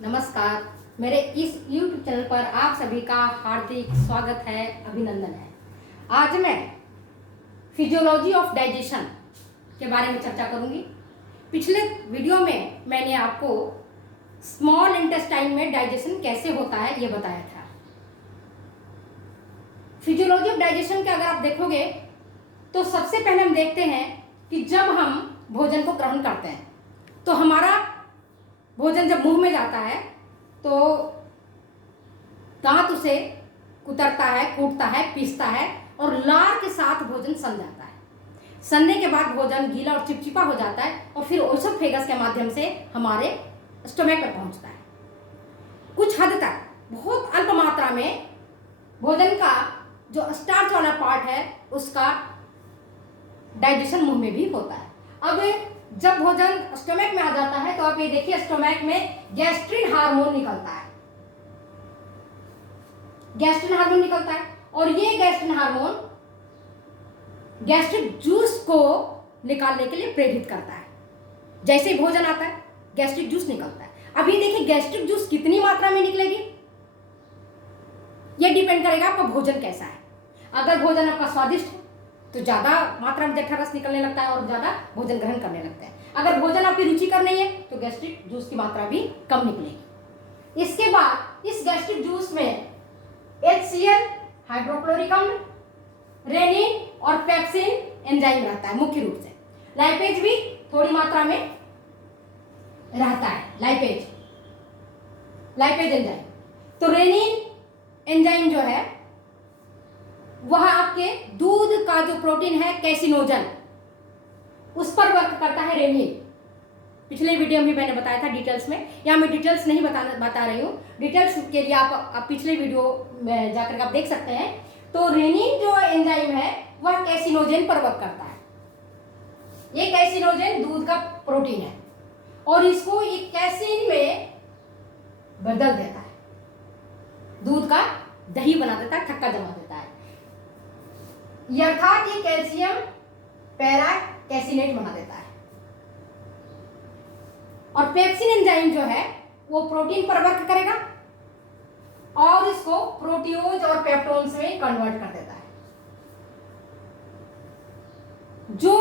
नमस्कार। मेरे इस YouTube चैनल पर आप सभी का हार्दिक स्वागत है, अभिनंदन है। आज मैं फिजियोलॉजी ऑफ डाइजेशन के बारे में चर्चा करूंगी। पिछले वीडियो में मैंने आपको स्मॉल इंटेस्टाइन में डाइजेशन कैसे होता है ये बताया था। फिजियोलॉजी ऑफ डाइजेशन के अगर आप देखोगे तो सबसे पहले हम देखते हैं कि जब हम भोजन को ग्रहण करते हैं तो हमारा भोजन जब मुंह में जाता है तो दांत उसे कुतरता है, कूटता है, पीसता है और लार के साथ भोजन सन जाता है। सनने के बाद भोजन गीला और चिपचिपा हो जाता है और फिर ओसोफेगस के माध्यम से हमारे स्टोमक में पहुंचता है। कुछ हद तक बहुत अल्प मात्रा में भोजन का जो स्टार्च वाला पार्ट है उसका डाइजेशन मुंह में भी होता है। अब जब भोजन स्टोमक में आ जाता है तो आप ये देखिए स्टोमक में गैस्ट्रिन हार्मोन निकलता है। गैस्ट्रिन हार्मोन निकलता है और ये गैस्ट्रिन हार्मोन गैस्ट्रिक जूस को निकालने के लिए प्रेरित करता है। जैसे ही भोजन आता है गैस्ट्रिक जूस निकलता है। अब ये देखिए गैस्ट्रिक जूस कितनी मात्रा में निकलेगी ये डिपेंड करेगा आपका भोजन कैसा है। अगर भोजन आपका स्वादिष्ट है तो ज्यादा मात्रा में जठर रस निकलने लगता है और ज्यादा भोजन ग्रहण करने लगते हैं। अगर भोजन आपकी रुचिकर नहीं है तो गैस्ट्रिक जूस की मात्रा भी कम निकलेगी। इसके बाद इस गैस्ट्रिक जूस में HCl, हाइड्रोक्लोरिक अम्ल, रेनिन और पेप्सिन एंजाइम रहता है मुख्य रूप से। लाइपेज भी थोड़ी मात्रा में रहता है। Lipase enzyme. तो रेनिन एंजाइम जो है वह आपके दूध का जो प्रोटीन है कैसिनोजन उस पर वर्क करता है। रेनिन पिछले वीडियो में मैंने बताया था डिटेल्स में, यहाँ मैं डिटेल्स नहीं बता रही हूँ। डिटेल्स के लिए आप पिछले वीडियो में जाकर आप देख सकते हैं। तो रेनिन जो एंजाइम है वह कैसिनोजन पर वर्क करता है। ये कैसिनोजन दूध का प्रोटीन है और इसको एक कैसीन में बदल देता है। दूध का दही बना देता है, खट्टा जमा देता है। अर्थात ये कैल्शियम पैरा कैसिनेट बना देता है। और पेप्सिन एंजाइम जो है वो प्रोटीन पर वर्क करेगा और इसको प्रोटियोज और पेप्टोन्स में कन्वर्ट कर देता है। जो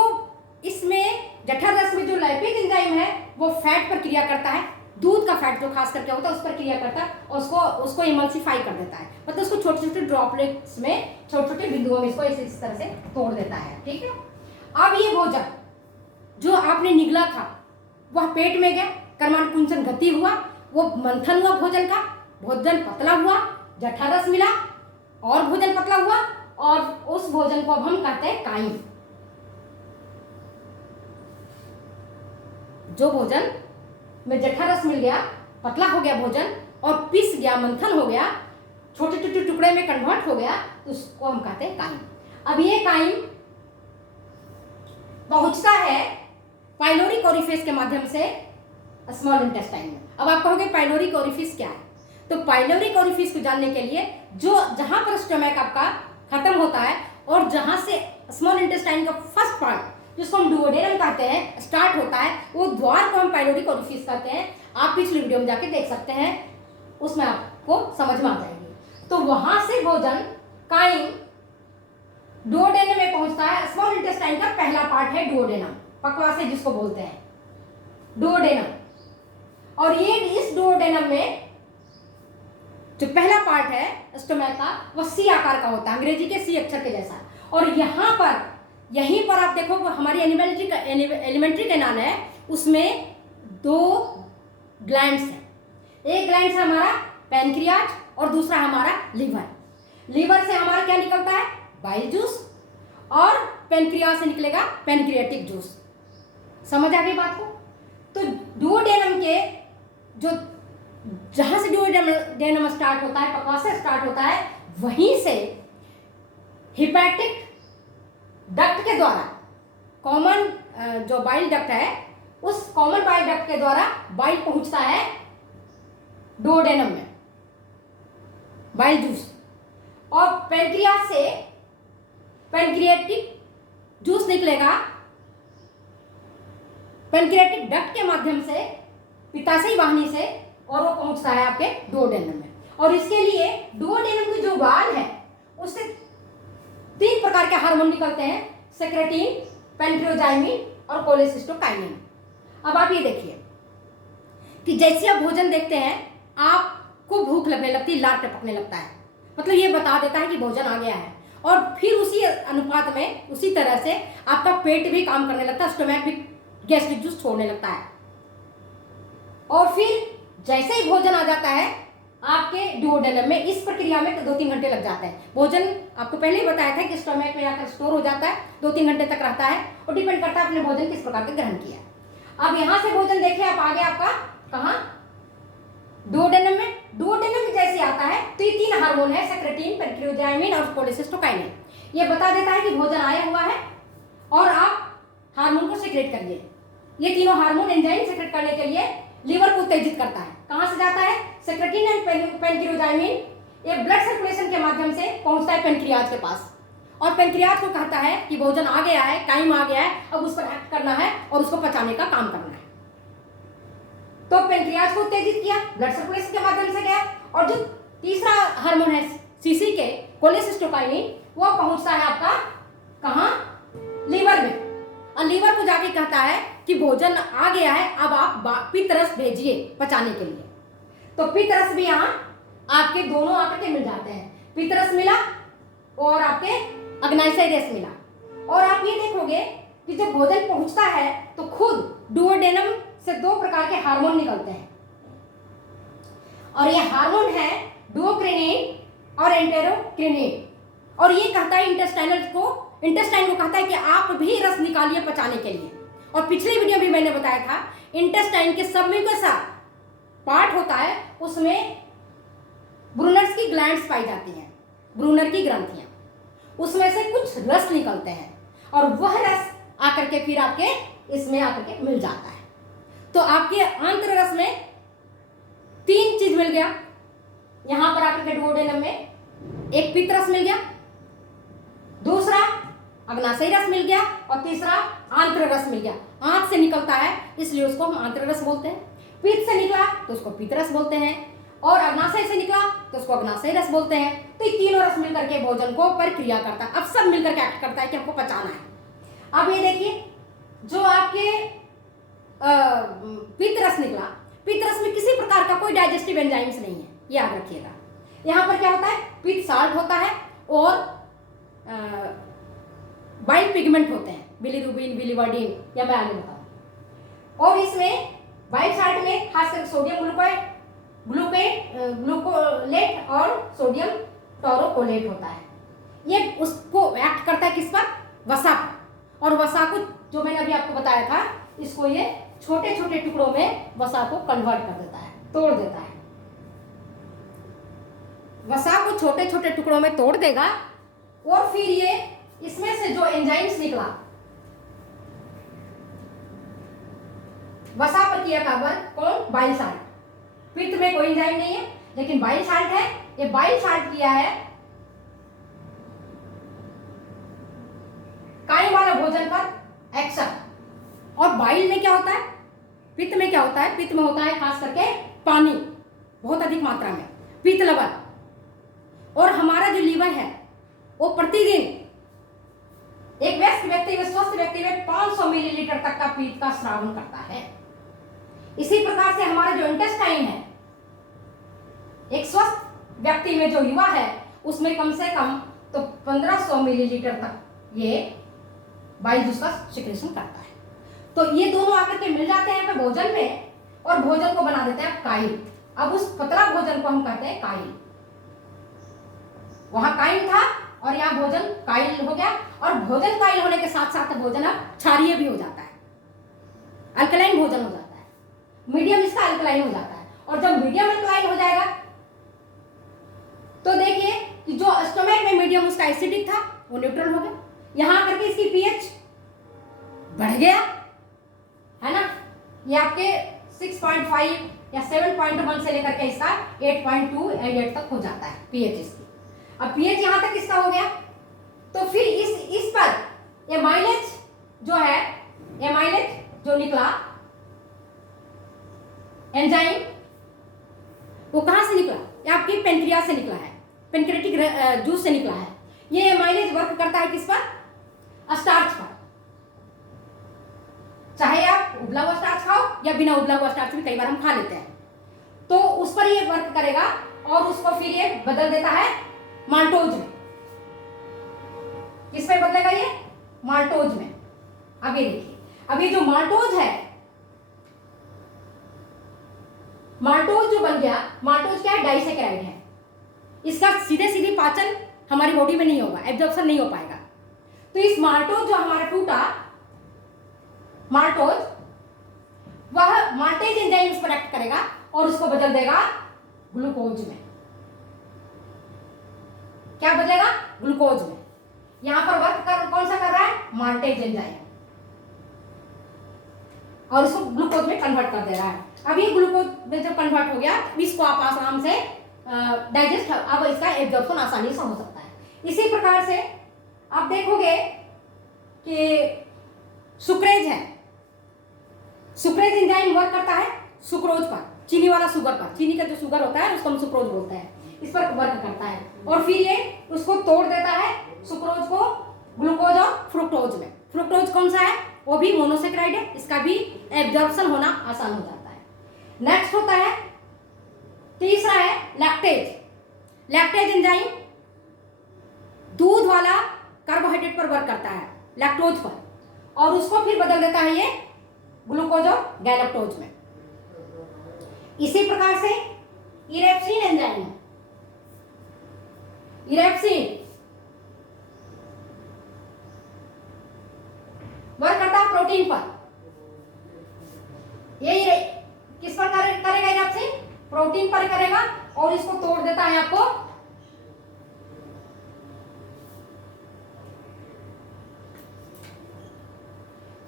इसमें जठर रस में जो लाइपेज एंजाइम है वो फैट पर क्रिया करता है। दूध का फैट जो खास करके होता है उस पर क्रिया करता है और उसको इमल्सिफाई कर देता है। मतलब उसको छोटे छोटे ड्रॉपलेट्स में, छोटे छोटे बिंदुओं में इसको इस तरह से तोड़ देता है। ठीक है। अब ये भोजन जो आपने निगला था वह पेट में गया, कर्मांड कुंचन गति हुआ, वो मंथन हुआ भोजन का, भोजन पतला हुआ, जठर रस मिला और भोजन पतला हुआ और उस भोजन को अब हम कहते हैं काइम। जो भोजन में जठर रस मिल गया, पतला हो गया भोजन और पिस गया, मंथन हो गया, छोटे छोटे टुकड़े में कन्वर्ट हो गया तो उसको हम कहते हैं काइम। अब ये काइम पहुंचता है पाइलोरिक ओरिफिस के माध्यम से स्मॉल इंटेस्टाइन में। अब आप कहोगे पाइलोरिक ओरिफिस क्या है? तो पाइलोरिक ओरिफिस को जानने के लिए जहां पर स्टमक आपका खत्म होता है और जहां से स्मॉल इंटेस्टाइन का फर्स्ट पार्ट जिसको हम डुओडेनम कहते हैं स्टार्ट होता है, वो द्वार को हम पाइलोरिक ओरिफिस कहते हैं। आप पिछले वीडियो में जाके देख सकते हैं, उसमें आपको समझ में आ जाएगी। तो वहां से भोजन काइम डुओडेनम में पहुंचता है। स्मॉल इंटेस्टाइन का पहला पार्ट है डुओडेनम, पक्वासे जिसको बोलते हैं डुओडेनम। और ये इस डुओडेनम में जो पहला पार्ट है स्टोमक का वह सी आकार का होता है, अंग्रेजी के सी अक्षर के जैसा। और यहीं पर आप देखो हमारी एलिमेंट्री कैनाल है, उसमें दो ग्लैंड्स हैं। एक ग्लैंड है हमारा पैनक्रियाज और दूसरा हमारा लीवर। लीवर से हमारा क्या निकलता है? बाइल जूस और पैनक्रियाज से निकलेगा पैनक्रियाटिक जूस। समझ आ गई बात को? तो डुओडेनम के जहां से डुओडेनम स्टार्ट होता है, पक्वासे स्टार्ट होता है, वहीं से हिपैटिक डक्ट के द्वारा कॉमन जो बाइल डक्ट है उस कॉमन बाइल डक्ट के द्वारा बाइल पहुंचता है डुओडेनम में, बाइल जूस। और पैनक्रियाज से पैनक्रियाटिक जूस निकलेगा पैनक्रियाटिक डक्ट के माध्यम से, पित्ताशयी वाहिनी से और वो पहुंचता है आपके डुओडेनम में। और इसके लिए डुओडेनम की जो वाल है उससे 3 प्रकार के हार्मोन निकलते हैं, सेक्रेटिन, पेंक्रियोजाइमिन और कोलेसिस्टोकाइनिन। अब आप ये देखिए कि जैसे आप भोजन देखते हैं आपको भूख लगने लगती है, लार टपकने लगता है, मतलब ये बता देता है कि भोजन आ गया है। और फिर उसी अनुपात में उसी तरह से आपका पेट भी काम करने लगता है, स्टोमैक भी गैस्ट्रिक जूस छोड़ने लगता है। और फिर जैसे ही भोजन आ जाता है आपके डुओडेनम में, इस प्रक्रिया में 2-3 घंटे लग जाते हैं। भोजन आपको पहले ही बताया था कि स्टोमैक में आकर स्टोर हो जाता है, 2-3 घंटे तक रहता है और डिपेंड करता है आपने भोजन किस प्रकार का ग्रहण किया। अब यहाँ से भोजन देखिए आप आ गया आपका कहाँ, डुओडेनम में। डुओडेनम में जैसे आता है तो ये 3 हार्मोन है, सेक्रेटिन, पेंक्रियोजाइमिन और कोलेसिस्टोकाइनिन। ये बता देता है कि भोजन आया हुआ है और आप हार्मोन को सेक्रेट करिए। ये तीनों हार्मोन एंजाइम सेक्रेट करने के लिए लीवर को उत्तेजित करता है। कहाँ से जाता है, सेक्रेटिन एंड पेंक्रियोजाइमिन ये ब्लड सर्कुलेशन के माध्यम से पहुंचता है पेनक्रियाज के पास, और पेनक्रियाज को कहता है कि भोजन आ गया है, टाइम आ गया है, अब उस पर एक्ट करना है और उसको पचाने का काम करना है। तो पेनक्रियाज को उत्तेजित किया, ब्लड सर्कुलेशन के माध्यम से गया। और जो तीसरा हार्मोन है सीसी के, कोलेसिस्टोकाइनिन, वो पहुंचता है आपका कहाँ, लीवर में। और लीवर को जाके कहता है कि भोजन आ गया है, अब आप पित्तरस भेजिए पचाने के लिए। तो पित्तरस भी यहाँ आपके दोनों आकर के मिल जाते हैं, पित्तरस मिला और आपके अग्नाशय रस मिला। और आप ये देखोगे कि जब भोजन पहुंचता है तो खुद डुओडेनम से 2 प्रकार के हार्मोन निकलते हैं, और ये हार्मोन है डुओक्रिनिन और एंटेरोक्रिनिन। और ये कहता है इंटेस्टाइन को कहता है कि आप भी रस निकालिए पचाने के लिए। और पिछले वीडियो में मैंने बताया था इंटेस्टाइन के सबम्यूकस पार्ट होता है, उसमें ब्रूनर्स की ग्लैंड्स पाई जाती हैं, ब्रूनर की ग्रंथियां, उसमें से कुछ रस निकलते हैं और वह रस आकर के फिर आपके इसमें आकर के मिल जाता है। तो आपके आंत्र रस में 3 चीज मिल गया, यहां पर आकर के डुओडेनम में एक पित्त रस मिल गया, दूसरा अग्नाशय रस मिल गया और तीसरा आंत्र रस मिल गया। आंत से निकलता है इसलिए उसको हम आंत्र रस बोलते हैं, पित्त से निकला तो उसको पित्त रस बोलते हैं, और अग्नाशय से निकला तो उसको अग्नाशय रस बोलते हैं। तो ये तीनों रस मिलकर के भोजन को प्रक्रिया करता है, अब सब मिलकर के एक्ट करता है कि हमको पचाना है। अब ये देखिए जो आपके पित्त रस निकला, पित्त रस में किसी प्रकार का कोई डाइजेस्टिव एंजाइम्स नहीं है, याद रखिएगा। यहाँ पर क्या होता है, पित्त साल्ट होता है और बाइल पिगमेंट होते हैं, बिलीरुबिन, बिलीवर्डिन, या मैं आगे बताऊँ। और इसमें बाइल साल्ट में खासकर सोडियम ग्लूकोलेट और सोडियम टोरोकोलेट होता है। ये उसको एक्ट करता है किस पर, वसा पर। और वसा को जो मैंने अभी आपको बताया था, इसको ये छोटे छोटे टुकड़ों में वसा को कन्वर्ट कर देता है, तोड़ देता है। वसा को छोटे छोटे टुकड़ों में तोड़ देगा और फिर ये इसमें से जो एंजाइम्स निकला, वसा पर किया कार्बन कौन, बाइल साल्ट। पित्त में कोई एंजाइम नहीं है लेकिन बाइल साल्ट है, ये बाइल साल्ट किया है काई वाला भोजन पर एक्शन। और बाइल में क्या होता है, पित्त में क्या होता है, पित्त में होता है खास करके पानी बहुत अधिक मात्रा में, पित्त लवण। और हमारा जो लीवर है वो प्रतिदिन एक व्यस्त व्यक्ति में, स्वस्थ व्यक्ति में 500 मिलीलीटर तक का पित्त का स्रावन करता है। इसी प्रकार से हमारा जो इंटेस्टाइन है, एक स्वस्थ व्यक्ति में जो युवा है उसमें कम से कम तो 1500 मिलीलीटर तक ये बाइल जूस का सिक्रेशन करता है। तो ये दोनों आकर के मिल जाते हैं भोजन में और भोजन को बना देते हैं काइल। अब उस पतला भोजन को हम कहते हैं काइल। वहां काइल था और यहाँ भोजन काइल हो गया, और भोजन काइल होने के साथ साथ भोजन अब क्षारीय भी हो जाता है, अल्कलाइन भोजन हो जाता है, मीडियम इसका अल्कलाइन हो जाता है। और जब मीडियम अल्कलाइन हो जाएगा तो देखिए कि जो स्टोमक में मीडियम उसका एसिडिक था वो न्यूट्रल हो गया, यहां करके इसकी पीएच बढ़ गया है ना, ये आपके 6.5 या 7.1 से लेकर के इसका 8.2 8 तक हो जाता है पीएच इसकी। अब पीएच यहां तक इसका हो गया तो फिर इस पर एमाइलेज जो है, एमाइलेज जो निकला एंजाइम वो कहाँ से निकला? ये आपकी पेनक्रियास से निकला है, पेनक्रेटिक जूस से निकला है। ये एमाइलेज वर्क करता है किस पर? स्टार्च पर। चाहे आप उबला हुआ स्टार्च खाओ या बिना उबला हुआ स्टार्च भी कई बार हम खा लेते हैं, तो उस पर ये वर्क करेगा और उसको फिर ये बदल देता है माल्टोज में। किस में बदलेगा ये? माल्टोज में। अब ये देखिए, अब ये जो माल्टोज है, माल्टोज जो बन गया, माल्टोज क्या है? डाइसैकेराइड है। इसका सीधे सीधे पाचन हमारी बॉडी में नहीं होगा, एब्जॉर्प्शन नहीं हो पाएगा। तो इस माल्टोज जो हमारा टूटा माल्टोज, वह माल्टेज एंजाइम्स पर एक्ट करेगा और उसको बदल देगा ग्लूकोज में। क्या बदलेगा? ग्लूकोज में। यहां पर वर्क कौन सा कर रहा है? माल्टेज एंजाइम, और उसको ग्लूकोज में कन्वर्ट कर दे रहा है। अब ये ग्लूकोज में जब कन्वर्ट हो गया, इसको आप आराम से डाइजेस्ट, अब इसका एब्जॉर्प्शन आसानी से हो सकता है। इसी प्रकार से आप देखोगे कि सुक्रेज है, सुक्रेज एंजाइम वर्क करता है सुक्रोज पर, चीनी वाला शुगर पर। चीनी का जो शुगर होता है उसको हम सुक्रोज बोलते हैं, इस पर वर्क करता है और फिर ये उसको तोड़ देता है सुक्रोज को ग्लूकोज और फ्रुक्टोज में। फ्रुक्टोज कौन सा है? वो भी मोनोसेक्राइड है, इसका भी एब्जॉर्प्शन होना आसान हो जाता है। नेक्स्ट होता है, तीसरा है लैक्टेज। लैक्टेज एंजाइम दूध वाला कार्बोहाइड्रेट पर वर्क करता है, लैक्टोज पर, और उसको फिर बदल देता है ये ग्लूकोज और गैलेक्टोज में। इसी प्रकार से इरेप्सिन एंजाइम, इरेप्सिन वर्क करता है प्रोटीन पर। ये किस पर करेगा इरेप्सिन? प्रोटीन पर करेगा और इसको तोड़ देता है आपको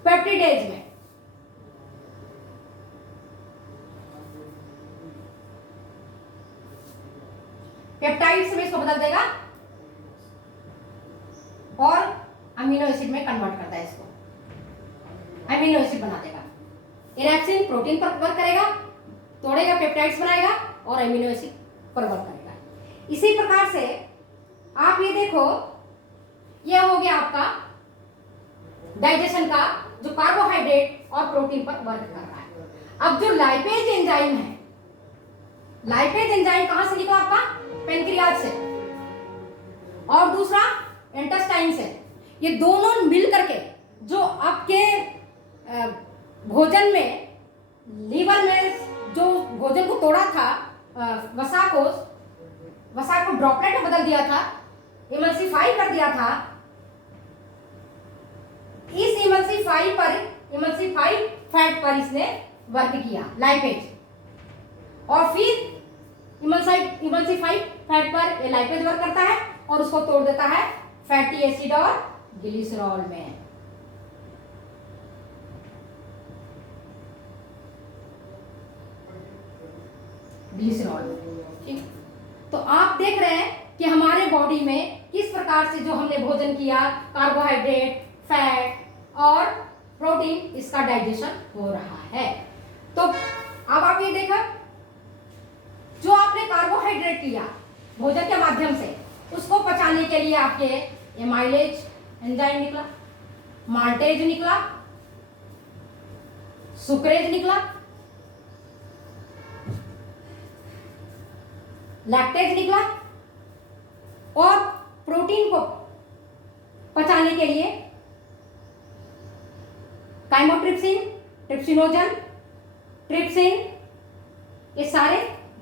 पेप्टिडेज में। पेप्टाइड्स में इसको बदल देगा और अमीनो एसिड में कन्वर्ट करता है, इसको अमीनो एसिड बना देगा। इरेप्सिन प्रोटीन पर वर्क करेगा, तोड़ेगा, पेप्टाइड्स बनाएगा और अमीनो एसिड पर वर्क करेगा। इसी प्रकार से आप ये देखो, ये हो गया आपका डाइजेशन का, जो कार्बोहाइड्रेट और प्रोटीन पर वर्क कर रहा है। अब जो लाइपेज एंजाइम है, लाइपेज एंजाइम कहां से निकला आपका? पेनक्रियाज से, और दूसरा इंटेस्टाइन से। ये दोनों मिल करके जो आपके भोजन में, लीवर में जो भोजन को तोड़ा था, वसा को ड्रॉपलेट में बदल दिया था, इमल्सिफाई कर दिया था। इस इमल्सिफाइड फैट पर इसने वर्क किया, लाइपेज, और फिर इमल्सिफाइड फैट पर ये लाइपेज वर्क करता है और उसको तोड़ देता है फैटी एसिड और ग्लिसरॉल में। ग्लिसरॉल में, ठीक। तो आप देख रहे हैं कि हमारे बॉडी में किस प्रकार से जो हमने भोजन किया, कार्बोहाइड्रेट, फैट और प्रोटीन, इसका डाइजेशन हो रहा है। तो अब आप ये देखा, जो आपने कार्बोहाइड्रेट लिया भोजन के माध्यम से, उसको पचाने के लिए आपके एमाइलेज एंजाइम निकला, माल्टेज निकला, सुक्रेज निकला, लैक्टेज निकला, और प्रोटीन को पचाने के लिए काइमोट्रिप्सिन, ट्रिप्सिनोजन, ट्रिप्सिन, ये सारे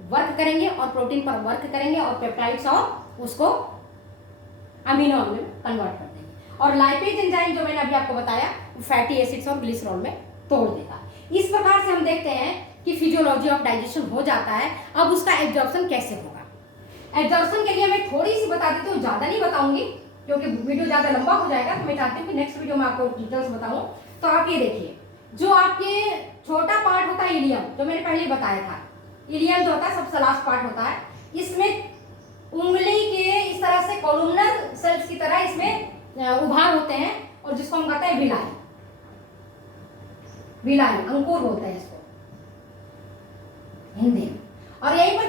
वर्क करेंगे और प्रोटीन पर वर्क करेंगे और पेप्टाइड्स और उसको अमीनो अम्ल में कन्वर्ट कर देंगे। और लाइपेज एंजाइम जो मैंने अभी आपको बताया, फैटी एसिड्स और ग्लिसरॉल में तोड़ देगा। इस प्रकार से हम देखते हैं कि फिजियोलॉजी ऑफ डाइजेशन हो जाता है। अब उसका एब्जॉर्प्शन कैसे होगा? एब्जॉर्प्शन के लिए मैं थोड़ी सी बता देती हूँ, ज़्यादा नहीं बताऊंगी क्योंकि वीडियो ज़्यादा लंबा हो जाएगा। तो मैं चाहती हूँ कि नेक्स्ट वीडियो में आपको डिटेल्स बताऊँ। तो आप ये देखिए, जो आपके छोटा पार्ट होता है इलियम, जो मैंने पहले बताया था, इलियम जो होता है सबसे लास्ट पार्ट होता है, इसमें उंगली के इस तरह से कॉलुमनर सेल्स की तरह इसमें उभार होते हैं और जिसको हम कहते हैं विलाई, विलाई अंकुर बोलते हैं इसको हिंदी में। और यहीं पर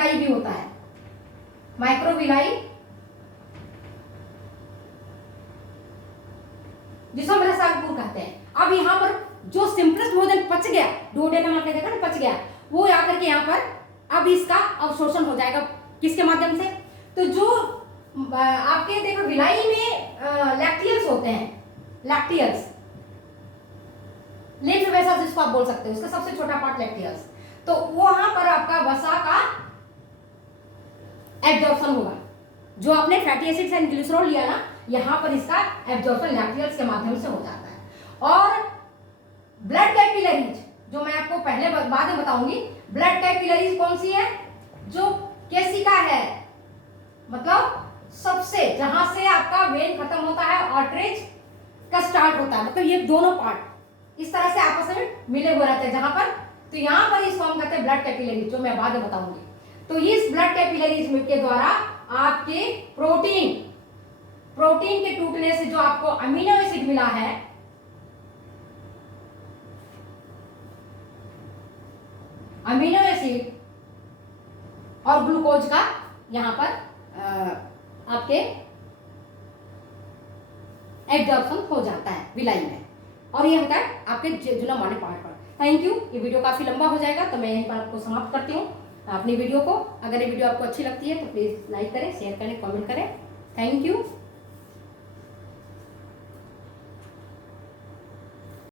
माइक्रोविलाई भी होता है, माइक्रोविलाई, जिसको हम रसांकुर कहते हैं। अब यहाँ पर जो सिंपलेस्ट भोजन पच गया, डुओडेनम आपने देखा ना पच गया, वो आकर के यहाँ पर अब इसका अवशोषण हो जाएगा किसके माध्यम से? तो जो आपके देखो विलाई में लैक्टियल्स होते हैं, लैक्टियल्स, लिम्फ वेसल्स जिसको आप बोल सकते हो, उसका सबसे छोटा पार्ट लैक्टियल्स। तो वहां पर आपका वसा का एब्जॉर्प्शन होगा। जो आपने फैटी एसिड्स एंड ग्लिसरॉल लिया ना, यहां पर इसका एब्जॉर्प्शन लैक्टियल्स के माध्यम से हो जाता है। और ब्लड कैपिलरीज, जो मैं आपको पहले बाद में बताऊंगी, ब्लड कैपिलरीज कौन सी है? जो केसिका है, मतलब सबसे जहां से आपका वेन खत्म होता है, आर्टरीज का स्टार्ट होता है, मतलब ये दोनों पार्ट इस तरह से आपस में मिले हुए रहते हैं जहां पर, तो यहां पर इसको हम कहते हैं ब्लड कैपिलरीज, जो मैं बाद में बताऊंगी। तो इस ब्लड कैपिलरीज के द्वारा आपके प्रोटीन के टूटने से जो आपको अमीनो एसिड मिला है, अमीनो एसिड और ग्लूकोज का यहां पर आपके एब्जॉर्प्शन हो जाता है विलाई में, और ये होता है आपके जेजुनम वाले पार्ट पर। Thank you. ये वीडियो काफी लंबा हो जाएगा, तो मैं यहीं पर आपको समाप्त करती हूँ अपनी वीडियो को। अगर ये वीडियो आपको अच्छी लगती है तो प्लीज लाइक करें, शेयर करें, कमेंट करें। Thank you.